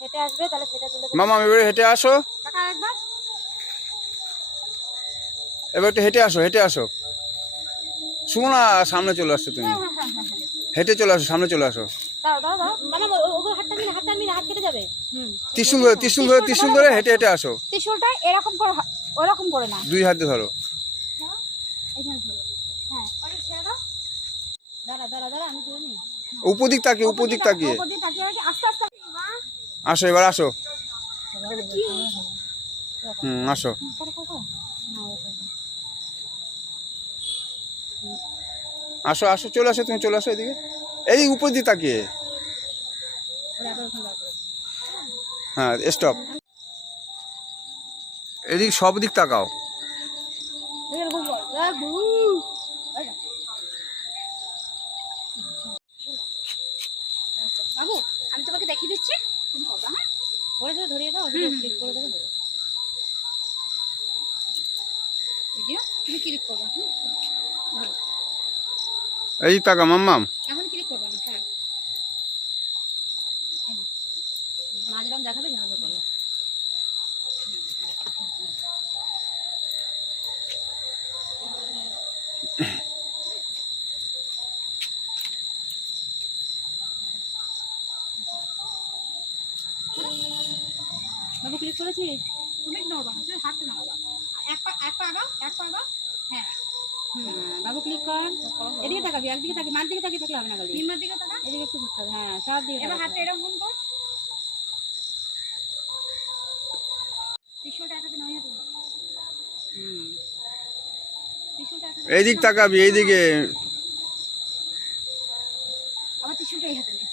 হেঁটে আসবে তাহলে সেটা তুলে দেবো। মামা এবারে হেঁটে আসো, কাকা একবার এবার একটু হেঁটে আসো, হেঁটে আসো। শুনো না, সামনে চলে আসছো তুমি, হেঁটে চলে আসো, সামনে চলে আসো। দাও দাও দাও মামা ওগুলো হাতটা নিলে হাত কেটে যাবে। ত্রিশূল ধরে, ত্রিশূল ধরে, ত্রিশূল ধরে হেঁটে হেঁটে আসো। ত্রিশূলটা এরকম করে ওরকম করে না, 2 হাতে ধরো। এইখানে ধরো। হ্যাঁ ওটা ছেড়ে দাও। দাঁড়া দাঁড়া দাঁড়া আমি তুলে নিই। উপর দিক তাকিয়ে, উপর দিক তাকিয়ে ওপর দিয়ে তাকিয়ে রাখি, আস্তে আস্তে। মা আসো, এবার আসো। কি আসো। করো করো না আসো আসো, চলে আসো, তুমি চলে আসো এদিকে, এই উপর দিক তাকিয়ে। হ্যাঁ স্টপ, এদিক সব দিক তাকাও। এরকম বল বাবু। বাবু আমি তোমাকে দেখিয়ে দিচ্ছি, তুমি করবা। হ্যাঁ ওরে ধরে ধরিয়ে দাও, ক্লিক করে দেবো ভিডিও, তুমি ক্লিক করবা। ধরো এদিক তাকা মাম্মাম। এখন ক্লিক করবা না। হ্যাঁ মাঝরাম দেখাবে, ঝামেলা করো। বাবু ক্লিক করেছিস? তুমি নড়বা না, তুমি হাতটা নাড়াবা, এক পা আগাও, এক পা আগাও। হ্যাঁ বাবু ক্লিক কর, এদিকে তাকাবি, একদিকে তাকি, মার দিকে তাকিয়ে থাকলে হবে না, খালি নিম্নের দিকে তাকা, এদিকে একটু ঘুরতে হবে। হ্যাঁ সব দিকে। এবার হাতটা এরকম কর, ত্রিশূলটা এক হাতে নয় হাতে। ত্রিশূলটা এক হাতে, এইদিক তাকাবি, এইদিকে। আবার ত্রিশূলটা এই হাতে নে।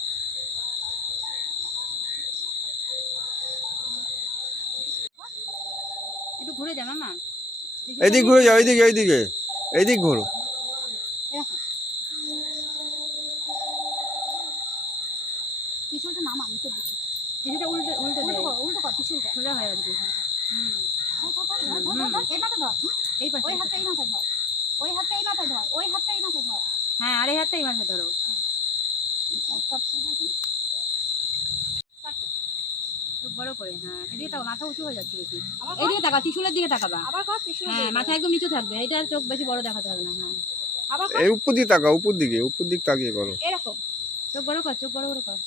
একটু ঘুরে যা মামা, এইদিক ঘুরে যাও, এইদিকে, এইদিকে, এইদিক ঘুরো। ত্রিশূলটা নামা নিচের দিকে, ত্রিশূলটা উল্টে উল্টে দে, উল্টো কর, ত্রিশূলটা সোজা হয়ে যাবে। এই মাথা ধর, এই পাশে, ওই হাতটা এই মাথা ধর, ওই হাতটা এই মাথা ধর, ওই হাতটা এই মাথা ধর। হ্যাঁ আর এই হাতটা এই মাথা ধরো। বড় করে, হ্যাঁ এদিকে তাকা, মাথা উঁচু হয়ে যাচ্ছে বেশি, এদিকে তাকা, ত্রিশূলের দিকে তাকাবা। আবার কর, ত্রিশূল, হ্যাঁ মাথা একদম নিচু থাকবে, এটা চোখ বেশি বড় দেখাতে হবে না। হ্যাঁ আবার এই উপর দিক তাকাও, উপর দিকে, উপর দিক তাকিয়ে করো। এরকম চোখ বড় কর, চোখ বড় বড় কর।